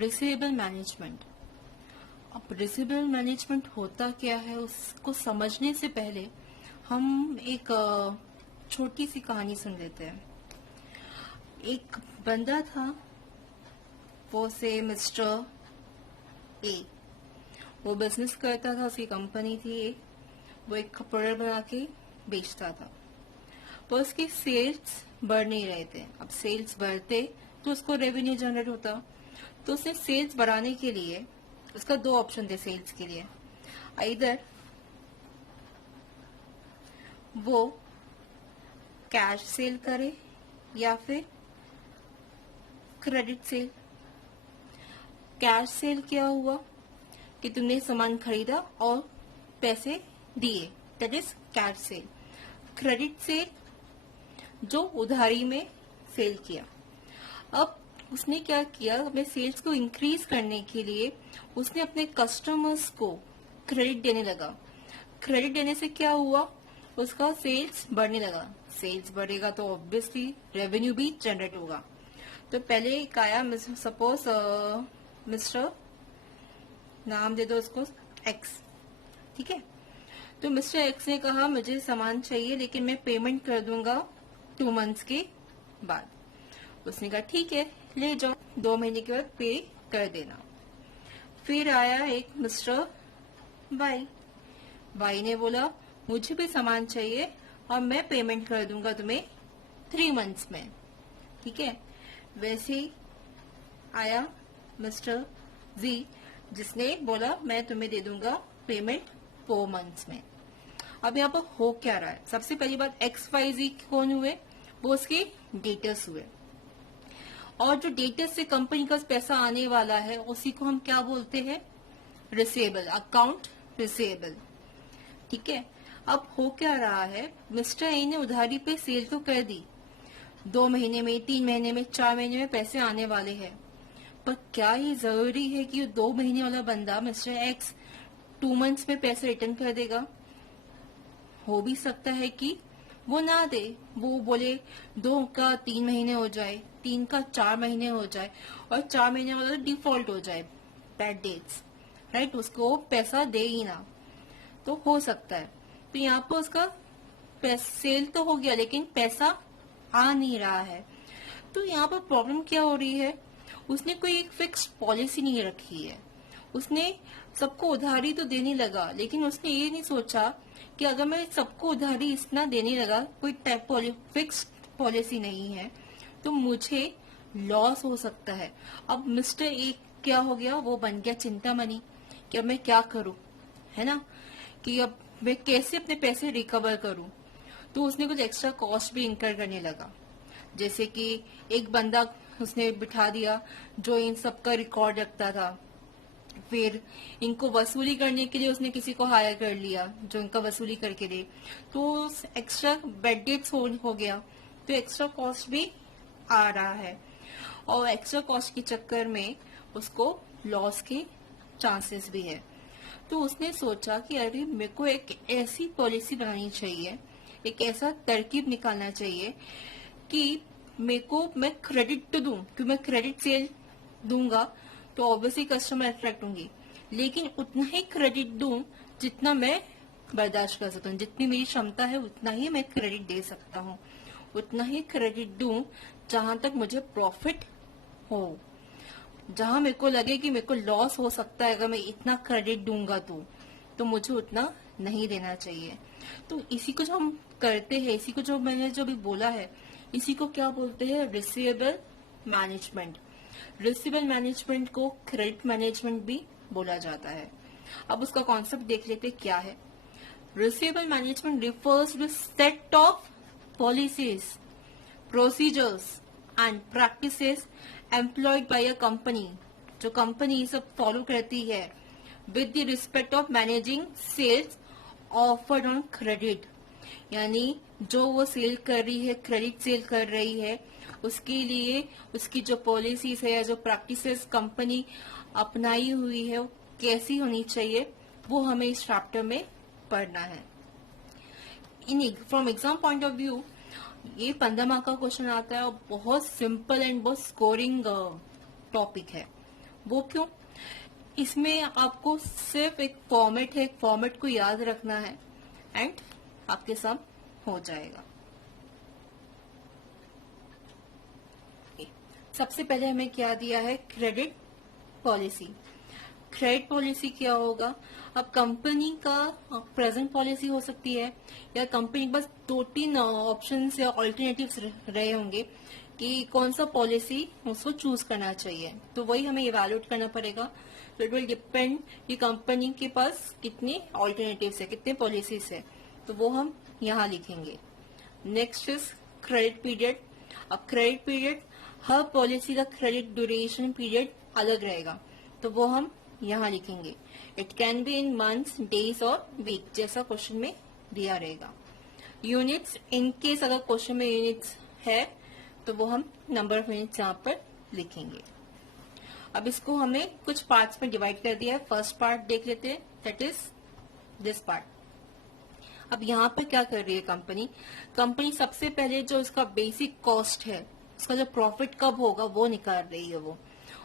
Receivable management. अब receivable management होता क्या है उसको समझने से पहले हम एक छोटी सी कहानी सुन लेते हैं। एक बंदा था, वो से मिस्टर ए, वो बिजनेस करता था, उसकी कंपनी थी एक, वो एक प्रोडक्ट बना के बेचता था, पर उसकी सेल्स बढ़ नहीं रहे थे। अब सेल्स बढ़ते तो उसको रेवेन्यू जनरेट होता, तो उसने सेल्स बढ़ाने के लिए, उसका दो ऑप्शन थे सेल्स के लिए, इधर वो कैश सेल करे या फिर क्रेडिट सेल। कैश सेल क्या हुआ कि तुमने सामान खरीदा और पैसे दिए, that is cash cell. Credit sale जो उधारी में सेल किया। अब उसने क्या किया, अपने सेल्स को इंक्रीज करने के लिए उसने अपने कस्टमर्स को क्रेडिट देने लगा। क्रेडिट देने से क्या हुआ, उसका सेल्स बढ़ने लगा। सेल्स बढ़ेगा तो ऑब्वियसली रेवेन्यू भी जनरेट होगा। तो पहले एक आया, सपोज मिस्टर, नाम दे दो उसको एक्स, ठीक है। तो मिस्टर एक्स ने कहा मुझे सामान चाहिए लेकिन मैं पेमेंट कर दूंगा 2 मंथ्स के बाद। उसने कहा ठीक है ले जाओ, 2 महीने के बाद पे कर देना। फिर आया एक मिस्टर वाई। वाई ने बोला मुझे भी सामान चाहिए और मैं पेमेंट कर दूंगा तुम्हें 3 मंथ्स में, ठीक है। वैसे ही आया मिस्टर जी, जिसने बोला मैं तुम्हें दे दूंगा पेमेंट 4 मंथ्स में। अब यहाँ पर हो क्या रहा है, सबसे पहली बात XYZ कौन हुए, वो उसके डेटर्स हुए, और जो डेटर्स से कंपनी का पैसा आने वाला है उसी को हम क्या बोलते हैं, रिसीवेबल, अकाउंट रिसीवेबल, ठीक है। अब हो क्या रहा है, मिस्टर ए ने उधारी पे सेल तो कर दी, 2 महीने में, 3 महीने में, 4 महीने में पैसे आने वाले हैं, पर क्या ये जरूरी है कि 2 महीने वाला बंदा मिस्टर एक्स 2 मंथ्स में पैसे रिटर्न कर देगा? हो भी सकता है कि वो ना दे, वो बोले 2 का 3 महीने हो जाए, 3 का 4 महीने हो जाए, और 4 महीने वाला डिफॉल्ट हो जाए, बैड डेट्स, राइट, उसको पैसा दे ही ना, तो हो सकता है। तो यहाँ पर उसका सेल तो हो गया लेकिन पैसा आ नहीं रहा है। तो यहाँ पर प्रॉब्लम क्या हो रही है, उसने कोई एक फिक्स पॉलिसी नहीं रखी है। उसने सबको उधारी तो देने लगा, लेकिन उसने ये नहीं सोचा कि अगर मैं सबको उधारी इतना देने लगा, कोई टाइप फिक्स पॉलिसी नहीं है, तो मुझे लॉस हो सकता है। अब मिस्टर ए क्या हो गया, वो बन गया चिंतामणि कि अब मैं क्या करूं, है ना, कि अब मैं कैसे अपने पैसे रिकवर करूं। तो उसने कुछ एक्स्ट्रा कॉस्ट भी इंकर करने लगा, जैसे कि एक बंदा उसने बिठा दिया जो इन सबका रिकॉर्ड रखता था। फिर इनको वसूली करने के लिए उसने किसी को हायर कर लिया जो इनका वसूली करके दे, तो एक्स्ट्रा बेड डेट्स हो गया, तो एक्स्ट्रा कॉस्ट भी आ रहा है, और एक्स्ट्रा कॉस्ट के चक्कर में उसको लॉस के चांसेस भी है। तो उसने सोचा कि अरे मेरे को एक ऐसी पॉलिसी बनानी चाहिए, एक ऐसा तरकीब निकालना चाहिए कि मैं क्रेडिट तो दूं, क्योंकि मैं क्रेडिट सेल दूंगा तो ऑब्वियसली कस्टमर अट्रैक्ट होंगी, लेकिन उतना ही क्रेडिट दूं जितना मैं बर्दाश्त कर सकता हूँ, जितनी मेरी क्षमता है उतना ही मैं क्रेडिट दे सकता हूँ, उतना ही क्रेडिट दूं जहां तक मुझे प्रॉफिट हो। जहां मेरे को लगे कि मेरे को लॉस हो सकता है अगर मैं इतना क्रेडिट दूंगा तो मुझे उतना नहीं देना चाहिए। तो इसी को जो हम करते हैं, इसी को जो मैंने जो भी बोला है, इसी को क्या बोलते हैं, रिसीवेबल मैनेजमेंट। रिसीवेबल मैनेजमेंट को क्रेडिट मैनेजमेंट भी बोला जाता है। अब उसका कॉन्सेप्ट देख लेते क्या है। Receivable management refers to set of policies, procedures and practices employed by a company, जो कंपनी सब फॉलो करती है, with the respect of managing sales offered on credit. यानी जो वो सेल कर रही है, क्रेडिट सेल कर रही है, उसके लिए उसकी जो पॉलिसीज है या जो प्रैक्टिसेस कंपनी अपनाई हुई है वो कैसी होनी चाहिए, वो हमें इस चैप्टर में पढ़ना है। From exam point of view ये 15 मार्क का क्वेश्चन आता है और बहुत सिंपल एंड बहुत स्कोरिंग टॉपिक है, वो क्यों? इसमें आपको सिर्फ एक फॉर्मेट है, एक फॉर्मेट को याद रखना है एंड आपके सम हो जाएगा। सबसे पहले हमें क्या दिया है? Credit policy. क्रेडिट पॉलिसी क्या होगा? अब कंपनी का प्रेजेंट पॉलिसी हो सकती है, या कंपनी के पास 2-3 ऑप्शन या ऑल्टरनेटिव्स रहे होंगे कि कौन सा पॉलिसी उसको चूज करना चाहिए, तो वही हमें इवेल्युएट करना पड़ेगा। तो इट विल डिपेंड कि कंपनी के पास कितने ऑल्टरनेटिव्स है, कितने पॉलिसीज है, तो वो हम यहाँ लिखेंगे। Next is credit period. अब क्रेडिट पीरियड, हर पॉलिसी का क्रेडिट ड्यूरेशन पीरियड अलग रहेगा, तो वो हम यहाँ लिखेंगे। It can be in months, days और वीक, जैसा क्वेश्चन में दिया रहेगा। यूनिट्स, इन केस अगर क्वेश्चन में यूनिट्स है तो वो हम नंबर ऑफ यूनिट्स यहाँ पर लिखेंगे। अब इसको हमने कुछ पार्ट्स में डिवाइड कर दिया है। फर्स्ट पार्ट देख लेते हैं, दैट इज दिस पार्ट। अब यहाँ पर क्या कर रही है कंपनी? कंपनी सबसे पहले जो इसका बेसिक कॉस्ट है, उसका जो प्रॉफिट कब होगा वो निकाल रही है वो।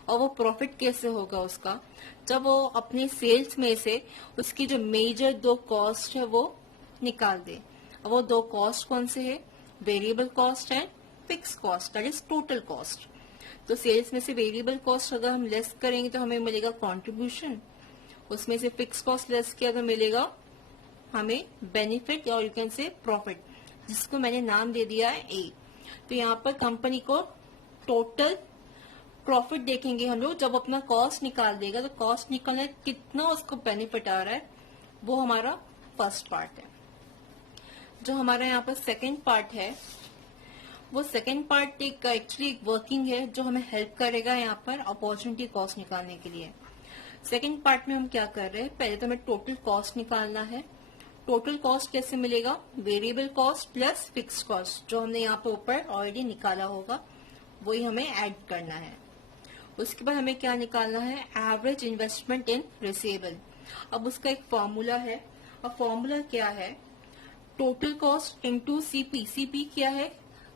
और वो प्रॉफिट कैसे होगा उसका? जब वो अपने सेल्स में से उसकी जो मेजर 2 कॉस्ट है वो निकाल दे। और वो 2 कॉस्ट कौन से है? Variable cost and fix cost, that is total cost. तो सेल्स में से वेरिएबल कॉस्ट अगर हम लेस करेंगे तो हमें मिलेगा कॉन्ट्रीब्यूशन, उसमें से फिक्स कॉस्ट लेस किया तो मिलेगा हमें बेनिफिट, और यू कैन से प्रॉफिट, जिसको मैंने नाम दे दिया है ए। तो यहाँ पर कंपनी को टोटल प्रॉफिट देखेंगे हम लोग। जब अपना कॉस्ट निकाल देगा तो कॉस्ट निकालने कितना उसको बेनिफिट आ रहा है, वो हमारा फर्स्ट पार्ट है। जो हमारा यहाँ पर सेकंड पार्ट है, वो सेकंड पार्ट एक एक्चुअली एक वर्किंग है जो हमें हेल्प करेगा यहाँ पर अपॉर्चुनिटी कॉस्ट निकालने के लिए। सेकंड पार्ट में हम क्या कर रहे हैं? पहले तो हमें टोटल कॉस्ट निकालना है। टोटल कॉस्ट कैसे मिलेगा? Variable cost plus fix cost, जो हमने यहाँ पे ऊपर ऑलरेडी निकाला होगा वही हमें ऐड करना है। उसके बाद हमें क्या निकालना है? एवरेज इन्वेस्टमेंट इन रिसीवेबल। अब उसका एक फॉर्मूला है। अब फॉर्मूला क्या है? Total cost into CP. CP क्या है?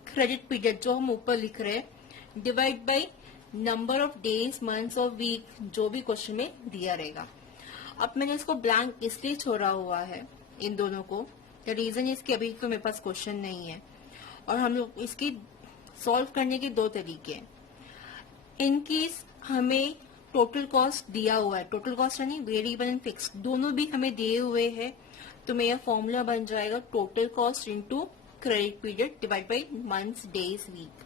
क्रेडिट पीरियड, जो हम ऊपर लिख रहे हैं, divide by number of days, months और वीक, जो भी क्वेश्चन में दिया रहेगा। अब मैंने इसको ब्लैंक इसलिए छोड़ा हुआ है इन दोनों को, द रीजन इसके अभी तो मेरे पास क्वेश्चन नहीं है, और हम लोग इसकी सॉल्व करने के 2 तरीके हैं। इन केस हमें टोटल कॉस्ट दिया हुआ है, टोटल कॉस्ट यानी वेरिएबल एंड फिक्स दोनों भी हमें दिए हुए हैं, तो मेरा फॉर्मूला बन जाएगा total cost into credit period divide by months, days, week.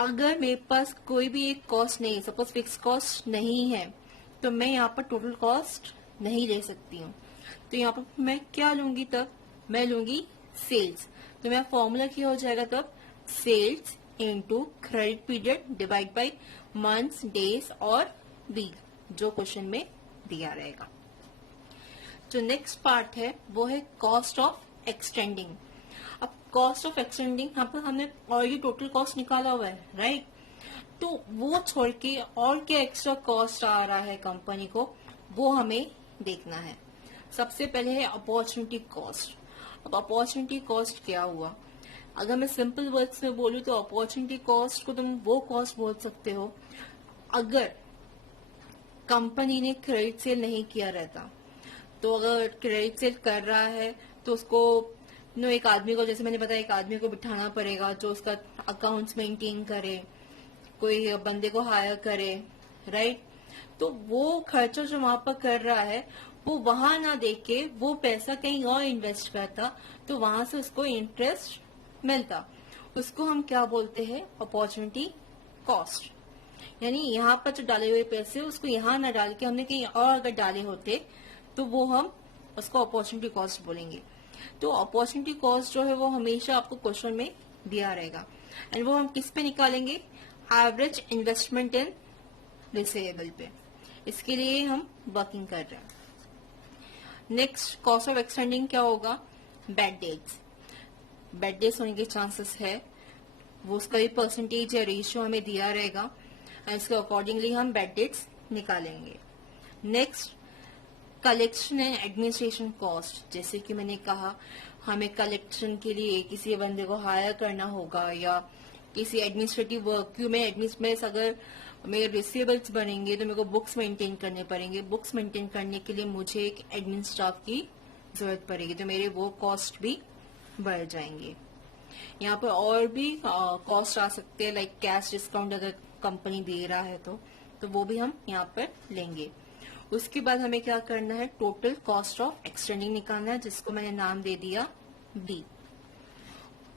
अगर मेरे पास कोई भी एक कॉस्ट नहीं, सपोज फिक्स कॉस्ट नहीं है, तो मैं यहाँ पर टोटल कॉस्ट नहीं ले सकती हूँ। तो यहाँ पर मैं क्या लूंगी? तब मैं लूंगी सेल्स। तो मेरा फॉर्मूला क्या हो जाएगा तब? Sales into credit period divide by months, days और वीक, जो क्वेश्चन में दिया रहेगा। जो नेक्स्ट पार्ट है वो है कॉस्ट ऑफ एक्सटेंडिंग। अब कॉस्ट ऑफ एक्सटेंडिंग, यहाँ पर हमने ऑलरेडी टोटल कॉस्ट निकाला हुआ है, राइट? तो वो छोड़ के और क्या एक्स्ट्रा कॉस्ट आ रहा है कंपनी को, वो हमें देखना है। सबसे पहले है अपॉर्चुनिटी कॉस्ट। अब अपॉर्चुनिटी कॉस्ट क्या हुआ? अगर मैं सिंपल वर्ड्स में बोलूं तो अपॉर्चुनिटी कॉस्ट को तुम वो कॉस्ट बोल सकते हो अगर कंपनी ने क्रेडिट सेल नहीं किया रहता। तो अगर क्रेडिट सेल कर रहा है तो उसको एक आदमी को, जैसे मैंने बताया, एक आदमी को बिठाना पड़ेगा जो उसका अकाउंट्स मेंटेन करे, कोई बंदे को हायर करे, राइट? तो वो खर्चा जो वहां पर कर रहा है वो वहां ना देके के वो पैसा कहीं और इन्वेस्ट करता, तो वहां से उसको इंटरेस्ट मिलता। उसको हम क्या बोलते हैं? Opportunity cost. यानी यहाँ पर जो डाले हुए पैसे उसको यहाँ ना डाल के हमने कहीं और अगर डाले होते तो वो हम उसको अपॉर्चुनिटी कॉस्ट बोलेंगे। तो अपॉर्चुनिटी कॉस्ट जो है वो हमेशा आपको क्वेश्चन में दिया रहेगा, एंड वो हम किस पे निकालेंगे? एवरेज इन्वेस्टमेंट इन रिसीवेबल पे। इसके लिए हम वर्किंग कर रहे हैं। नेक्स्ट कॉस्ट ऑफ एक्सटेंडिंग क्या होगा? Bad debts. बैड डेट्स होने के चांसेस है, वो उसका भी परसेंटेज या रेशियो हमें दिया रहेगा, एंड इसके अकॉर्डिंगली हम बैड डेट्स निकालेंगे। Next collection and administration cost. जैसे कि मैंने कहा, हमें कलेक्शन के लिए किसी बंदे को हायर करना होगा, या किसी एडमिनिस्ट्रेटिव वर्क में अगर मेरे रिसीवेबल्स बनेंगे तो मेरे को बुक्स मेंटेन करने पड़ेंगे। बुक्स मेंटेन करने के लिए मुझे एक एडमिन स्टाफ की जरूरत पड़ेगी, तो मेरे वो कॉस्ट भी बढ़ जाएंगे। यहाँ पर और भी कॉस्ट आ सकते हैं, लाइक कैश डिस्काउंट अगर कंपनी दे रहा है तो वो भी हम यहाँ पर लेंगे। उसके बाद हमें क्या करना है, टोटल कॉस्ट ऑफ एक्सटेंडिंग निकालना है, जिसको मैंने नाम दे दिया बी।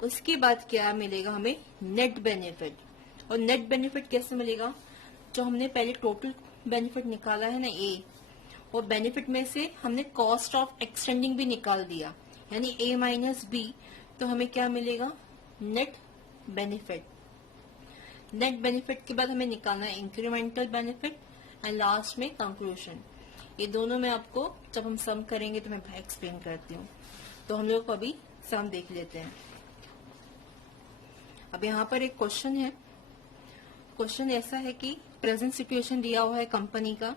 उसके बाद क्या मिलेगा हमें, नेट बेनिफिट। और नेट बेनिफिट कैसे मिलेगा, जो हमने पहले टोटल बेनिफिट निकाला है ना ए, और बेनिफिट में से हमने कॉस्ट ऑफ एक्सटेंडिंग भी निकाल दिया, यानी ए माइनस बी, तो हमें क्या मिलेगा, नेट बेनिफिट। नेट बेनिफिट के बाद हमें निकालना है इंक्रीमेंटल बेनिफिट एंड लास्ट में कंक्लूजन। ये दोनों में आपको जब हम सम करेंगे तो मैं एक्सप्लेन करती हूँ। तो हम लोग अभी सम देख लेते हैं। अब यहाँ पर एक क्वेश्चन है। क्वेश्चन ऐसा है कि प्रेजेंट सिचुएशन दिया हुआ है कंपनी का।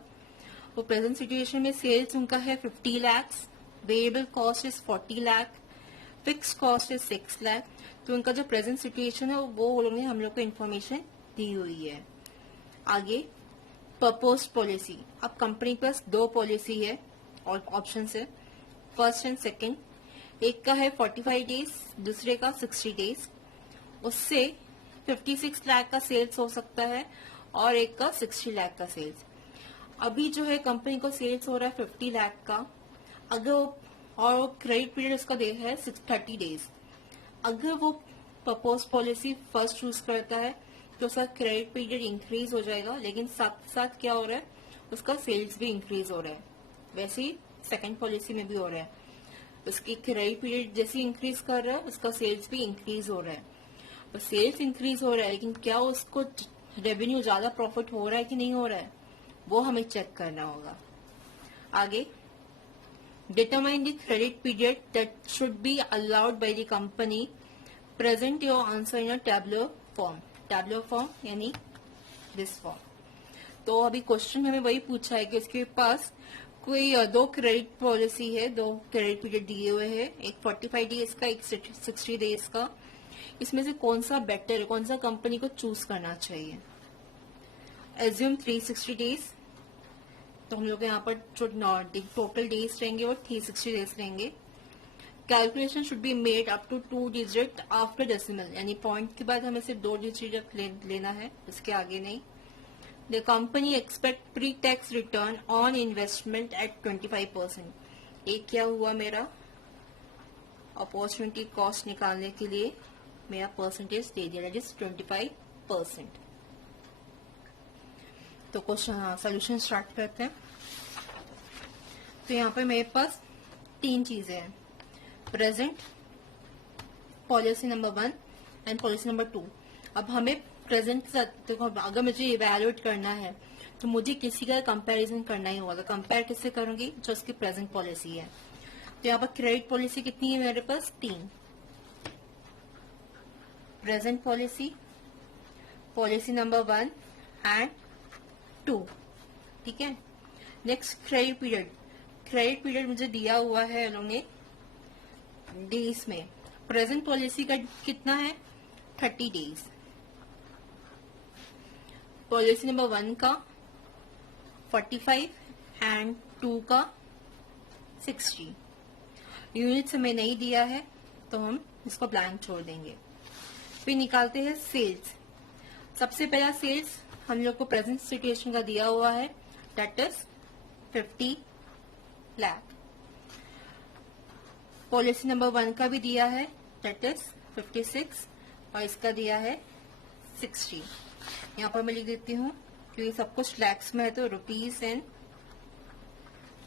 वो प्रेजेंट सिचुएशन में सेल्स उनका है 50 lakh, variable cost is 40 lakh, fix cost is 6 lakh. तो उनका जो प्रेजेंट सिचुएशन है वो लोगों ने हम लोग को इन्फॉर्मेशन दी हुई है। आगे प्रपोज पॉलिसी। अब कंपनी के पास 2 पॉलिसी है और ऑप्शन है, फर्स्ट एंड सेकेंड। एक का है 45 डेज, दूसरे का 60 डेज। उससे 56 लाख का सेल्स हो सकता है और एक का 60 लाख का सेल्स। अभी जो है कंपनी को सेल्स हो रहा है 50 लाख का, अगर और क्रेडिट पीरियड उसका दे है 30 डेज। अगर वो प्रपोज पॉलिसी फर्स्ट चूज करता है तो उसका क्रेडिट पीरियड इंक्रीज हो जाएगा, लेकिन साथ साथ क्या हो रहा है, उसका सेल्स भी इंक्रीज हो रहा है। वैसे ही सेकंड पॉलिसी में भी हो रहा है, उसकी क्रेडिट पीरियड जैसे इंक्रीज कर रहा है उसका सेल्स भी इंक्रीज हो रहा है। तो सेल्स इंक्रीज हो रहा है, लेकिन क्या उसको रेवेन्यू ज्यादा प्रॉफिट हो रहा है कि नहीं हो रहा है, वो हमें चेक करना होगा। आगे determine the credit period that should be allowed by the company, present your answer in a tableau form. Tableau form यानी दिस फॉर्म। तो अभी क्वेश्चन हमें वही पूछा है कि उसके पास कोई 2 क्रेडिट पॉलिसी है, 2 क्रेडिट पीरियड दिए हुए हैं, एक 45 डेज का, एक 60 डेज का। इसमें से कौन सा बेटर है, कौन सा कंपनी को चूज करना चाहिए। एज्यूम 360 डेज, तो हम लोग यहाँ पर जो टोटल डेज रहेंगे वो 360 डेज रहेंगे। Calculation should be made up to 2 digit after decimal, यानी पॉइंट के बाद हमें सिर्फ 2 डिजिट लेना है, इसके आगे नहीं। The company expect pre tax return on investment at 25%। एक क्या हुआ, मेरा अपॉर्चुनिटी कॉस्ट निकालने के लिए मेरा परसेंटेज दे दिया, दैट इज 25%। तो क्वेश्चन सोल्यूशन स्टार्ट करते हैं। तो यहाँ पे मेरे पास 3 चीजें हैं, present, policy number 1 and policy number 2। अब हमें प्रेजेंट देखो, अगर मुझे इवेल्युएट करना है तो मुझे किसी का कंपैरिजन करना ही होगा। कंपेयर किससे करूंगी, जो उसकी प्रेजेंट पॉलिसी है। तो यहाँ पर क्रेडिट पॉलिसी कितनी है मेरे पास, 3। Present policy, policy number 1 and 2, ठीक है। Next credit period. Credit period मुझे दिया हुआ है उन्होंने डेज में। प्रेजेंट पॉलिसी का कितना है, 30 डेज। पॉलिसी नंबर 1 का 45 एंड 2 का 60। यूनिट्स हमें नहीं दिया है तो हम इसको ब्लैंक छोड़ देंगे। फिर निकालते हैं सेल्स। सबसे पहला सेल्स हम लोग को प्रेजेंट सिचुएशन का दिया हुआ है, that is 50 lakh. Policy number 1 का भी दिया है, दैट इज 56, और इसका दिया है 60। यहाँ पर मैं लिख देती हूँ क्योंकि सब कुछ लैक्स में है, तो रुपीज एंड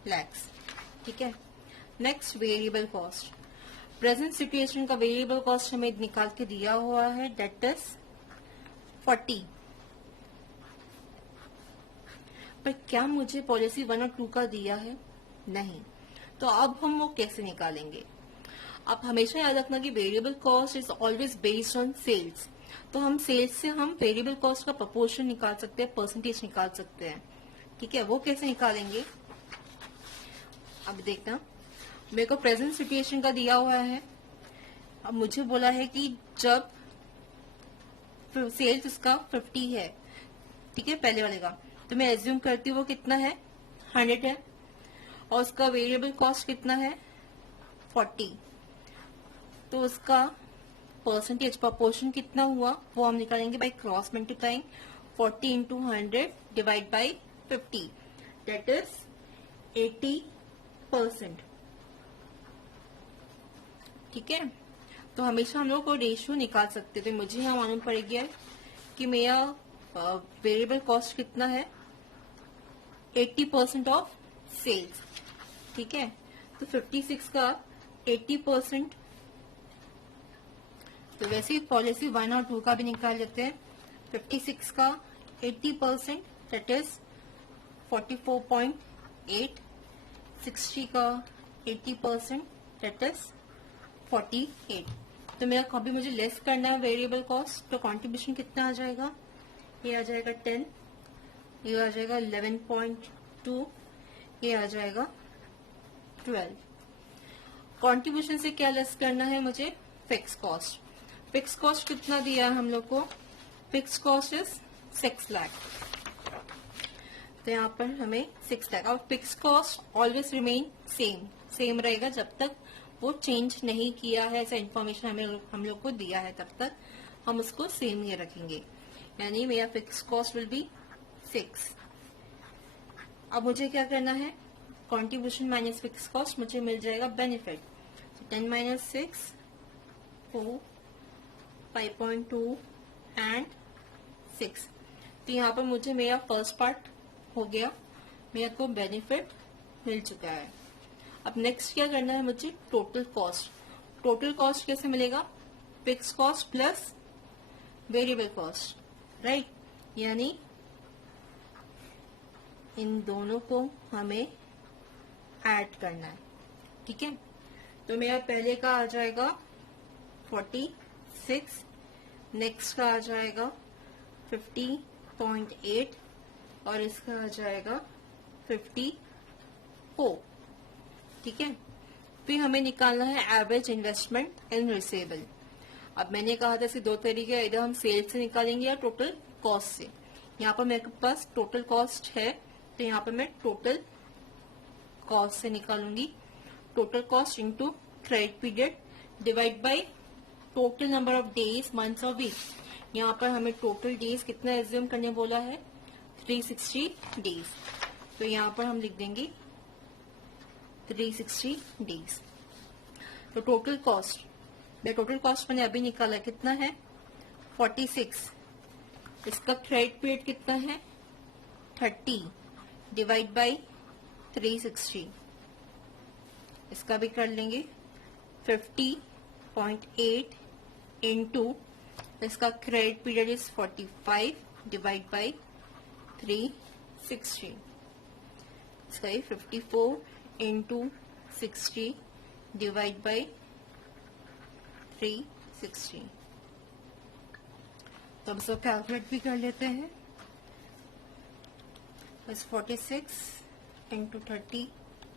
लैक्स, ठीक है। Next variable cost. Present situation का वेरिएबल कॉस्ट हमें निकाल के दिया हुआ है, दैट इज 40। पर क्या मुझे पॉलिसी 1 और 2 का दिया है, नहीं। तो अब हम वो कैसे निकालेंगे। अब हमेशा याद रखना कि variable cost is always based on sales. तो हम सेल्स से हम वेरिएबल कॉस्ट का प्रपोर्शन निकाल सकते हैं, परसेंटेज निकाल सकते हैं, ठीक है। वो कैसे निकालेंगे, अब देखना। मेरे को प्रेजेंट सिचुएशन का दिया हुआ है। अब मुझे बोला है कि जब सेल्स इसका 50 है ठीक है, पहले वाले का। तो मैं एज्यूम करती हूँ वो कितना है, 100 है, और उसका वेरिएबल कॉस्ट कितना है, 40। तो उसका परसेंटेज प्रपोर्शन कितना हुआ वो हम निकालेंगे by cross multiplying 40 into 100 divide by 50, that is 80%। ठीक है, तो हमेशा हम लोग को रेशियो निकाल सकते हैं। तो मुझे यहाँ मालूम पड़ गया कि मेरा वेरिएबल कॉस्ट कितना है, 80% ऑफ सेल्स। ठीक है, तो 56 का 80%, तो वैसे ही पॉलिसी 1 और 2 का भी निकाल लेते हैं। 56 का 80% दैट इज 44.8, 60 का 80% दैट इज 48। तो मेरा कभी मुझे लेस करना है वेरिएबल कॉस्ट, तो कंट्रीब्यूशन कितना आ जाएगा, ये आ जाएगा 10, ये आ जाएगा 11.2, ये आ जाएगा 12। कंट्रीब्यूशन से क्या लेस करना है मुझे, फिक्स कॉस्ट। फिक्स कॉस्ट कितना दिया है हम लोग को, फिक्स कॉस्ट इज 6 लाख। तो यहाँ पर हमें 6 लाख, और fix cost always remain same रहेगा जब तक वो चेंज नहीं किया है। ऐसा इन्फॉर्मेशन हम लोग को दिया है, तब तक हम उसको सेम ही रखेंगे, यानी मेरा फिक्स कॉस्ट विल बी 6। अब मुझे क्या करना है, कंट्रीब्यूशन माइनस फिक्स कॉस्ट, मुझे मिल जाएगा बेनिफिट। 10 minus 6 4, 5.2 and 6। तो यहाँ पर मुझे मेरा फर्स्ट पार्ट हो गया, मेरे को बेनिफिट मिल चुका है। अब नेक्स्ट क्या करना है मुझे, टोटल कॉस्ट। टोटल कॉस्ट कैसे मिलेगा, fix cost plus variable cost, right, यानी इन दोनों को हमें ऐड करना है। ठीक है, तो मेरा पहले का आ जाएगा 46, नेक्स्ट का आ जाएगा 50.8 और इसका आ जाएगा 54। ठीक है, फिर हमें निकालना है एवरेज इन्वेस्टमेंट इन रिसेबल। अब मैंने कहा था इसके दो तरीके, इधर हम सेल्स से निकालेंगे या टोटल कॉस्ट से। यहाँ पर मेरे पास टोटल कॉस्ट है, तो यहाँ पर मैं टोटल कॉस्ट से निकालूंगी। Total cost into credit period divide by total number of days, months और वीक। यहाँ पर हमें टोटल डेज कितना एज्यूम करने बोला है, 360 डेज। तो यहाँ पर हम लिख देंगे 360 डेज। तो टोटल कॉस्ट मैंने अभी निकाला कितना है, 46। इसका क्रेडिट पीरियड कितना है, 30 डिवाइड बाई 360। इसका भी कर लेंगे 50.8 इंटू इसका credit period is 45 divide by 360। इसका ये 54 इंटू 60 डिवाइड बाई 360। तो अब इसको कैलकुलेट भी कर लेते हैं। बस 46 into 30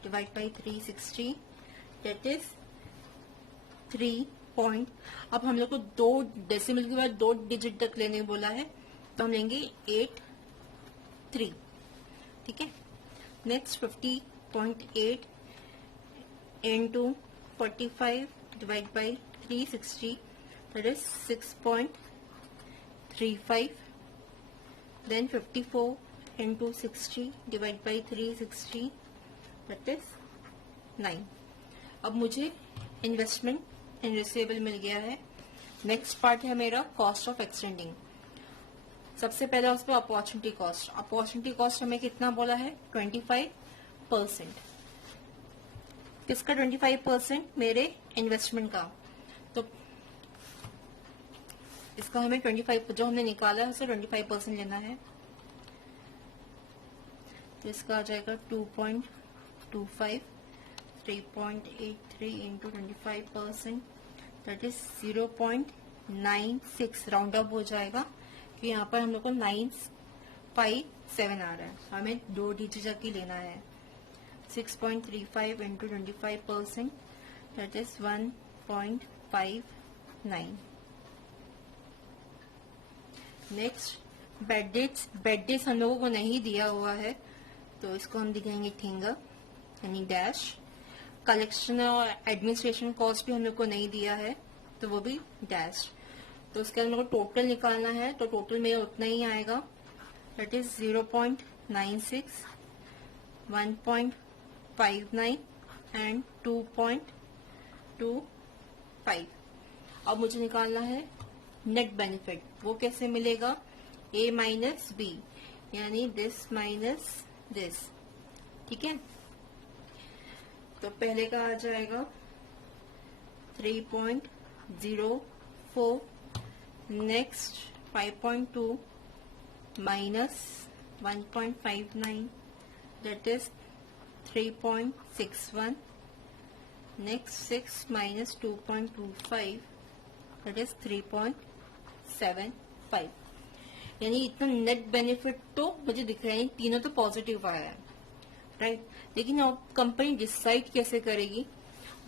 divide by 360 that is 3 point. अब हम लोग को 2 डेसिमल के बाद 2 डिजिट तक लेने बोला है, तो हम लेंगे 83। ठीक है, next 50.8 into 45 divide by 360 that is 6.35। Then 54 into 60 divide by 360 that is 9। अब मुझे इन्वेस्टमेंट इन रिसीवेबल मिल गया है। नेक्स्ट पार्ट है मेरा कॉस्ट ऑफ एक्सटेंडिंग। सबसे पहला उस पर अपॉर्चुनिटी कॉस्ट। अपॉर्चुनिटी कॉस्ट हमें कितना बोला है, 25%। किसका 25%, मेरे इन्वेस्टमेंट का। तो इसका हमें 25 जो हमने निकाला है उसे 25% लेना है। तो इसका आ जाएगा 2.25, 3.83 into 25% that is 0.96 round up हो जाएगा, कि यहाँ पर हम लोग को 957 आ रहा है, हमें 2 डिजिट तक ही लेना है। 6.35 into 25% that is 1.59। Next bad debts हम लोगों को नहीं दिया हुआ है, तो इसको हम दिखाएंगे थिंगर यानी डैश। कलेक्शन और एडमिनिस्ट्रेशन कॉस्ट भी हम लोग को नहीं दिया है, तो वो भी डैश। तो उसके हम लोग को टोटल निकालना है, तो टोटल में उतना ही आएगा, दैट इज 0.96, 1.59 एंड 2.25। अब मुझे निकालना है नेट बेनिफिट। वो कैसे मिलेगा? A माइनस बी, यानी दिस माइनस दिस। ठीक है, तो पहले का आ जाएगा 3.04, next 5.2 minus 1.59, that is 3.61, next 6 minus 2.25, that is 3.75। यानी इतना नेट बेनिफिट तो मुझे दिख रहा है, तीनों तो पॉजिटिव आया है, राइट। लेकिन अब कंपनी डिसाइड कैसे करेगी?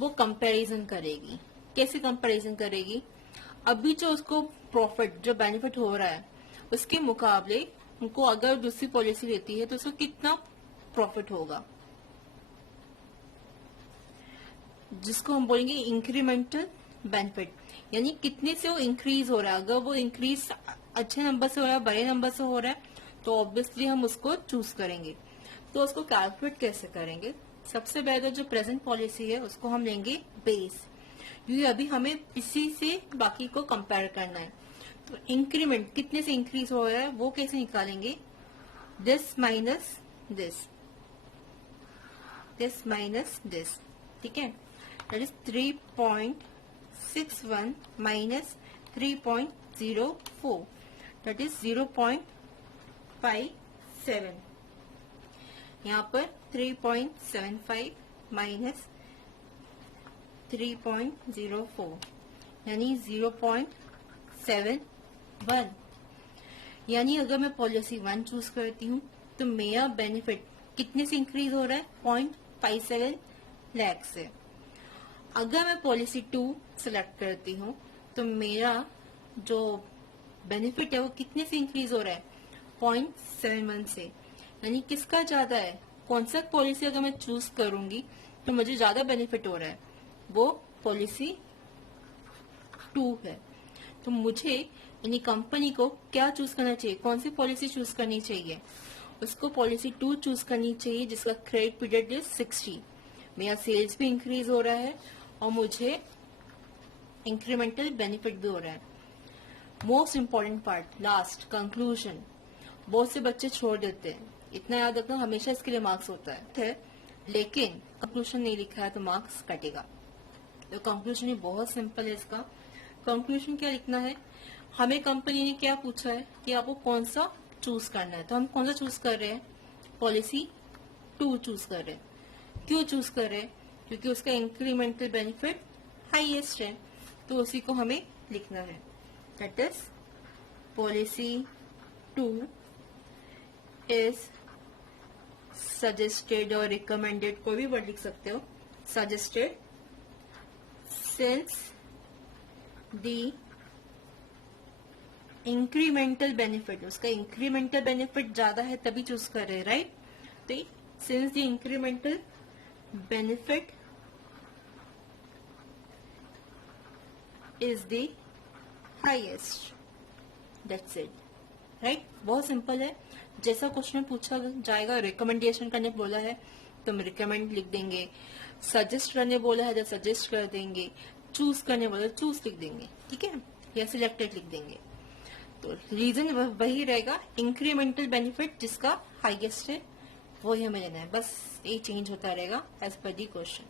वो कंपैरिजन करेगी। कैसे कंपैरिजन करेगी? अभी जो उसको प्रॉफिट, जो बेनिफिट हो रहा है, उसके मुकाबले उनको अगर दूसरी पॉलिसी लेती है तो उसको कितना प्रॉफिट होगा, जिसको हम बोलेंगे इंक्रीमेंटल बेनिफिट। यानी कितने से वो इंक्रीज हो रहा है। अगर वो इंक्रीज अच्छे नंबर से हो रहा है, बड़े नंबर से हो रहा है, तो ऑब्वियसली हम उसको चूज करेंगे। तो उसको कैलकुलेट कैसे करेंगे? सबसे पहले जो प्रेजेंट पॉलिसी है उसको हम लेंगे बेस, क्योंकि अभी हमें इसी से बाकी को कंपेयर करना है। तो इंक्रीमेंट कितने से इंक्रीज हो रहा है वो कैसे निकालेंगे? This minus this, this minus this. ठीक है, that is 3.61 minus 3.04, that is 0.57। यहाँ पर 3.75 माइनस 3.04 यानी 0.71। यानी अगर मैं पॉलिसी 1 चूज करती हूँ तो मेरा बेनिफिट कितने से इंक्रीज हो रहा है? 0.57 लाख से। अगर मैं पॉलिसी 2 सिलेक्ट करती हूँ तो मेरा जो बेनिफिट है वो कितने से इंक्रीज हो रहा है? 0.71 से। यानी किसका ज्यादा है? कौन सा पॉलिसी अगर मैं चूज करूंगी तो मुझे ज्यादा बेनिफिट हो रहा है? वो पॉलिसी 2 है। तो मुझे यानी कंपनी को क्या चूज करना चाहिए? कौन सी पॉलिसी चूज करनी चाहिए? उसको पॉलिसी 2 चूज करनी चाहिए, जिसका क्रेडिट पीरियड इज 60। मेरा सेल्स भी इंक्रीज हो रहा है और मुझे इंक्रीमेंटल बेनिफिट भी हो रहा है। Most important part, last conclusion. बहुत से बच्चे छोड़ देते हैं। इतना याद रखना, हमेशा इसके लिए मार्क्स होता है, लेकिन कंक्लूजन नहीं लिखा है तो मार्क्स कटेगा। तो कंक्लूजन ही बहुत सिंपल है इसका। कंक्लूजन क्या लिखना है? हमें कंपनी ने क्या पूछा है कि आपको कौन सा चूज करना है, तो हम कौन सा चूज कर रहे हैं? पॉलिसी 2 चूज कर रहे हैं। क्यों चूज कर रहे हैं? क्योंकि उसका इंक्रीमेंटल बेनिफिट हाईएस्ट है, तो उसी को हमें लिखना है। That is policy 2 is suggested और रिकमेंडेड, कोई भी वर्ड लिख सकते हो, suggested since the incremental benefit, उसका इंक्रीमेंटल बेनिफिट ज्यादा है तभी चूज कर रहे हैं, राइट। तो since the incremental benefit is the highest, that's it, right. बहुत सिंपल है। जैसा क्वेश्चन पूछा जाएगा, रिकमेंडेशन करने बोला है तो हम रिकमेंड लिख देंगे, सजेस्ट करने बोला है तो सजेस्ट कर देंगे, चूज करने बोला चूज लिख देंगे, ठीक है, या सिलेक्टेड लिख देंगे। तो रीजन वही रहेगा, इंक्रीमेंटल बेनिफिट जिसका हाईएस्ट है वही हमें लेना है, बस ये चेंज होता रहेगा एज पर दी क्वेश्चन।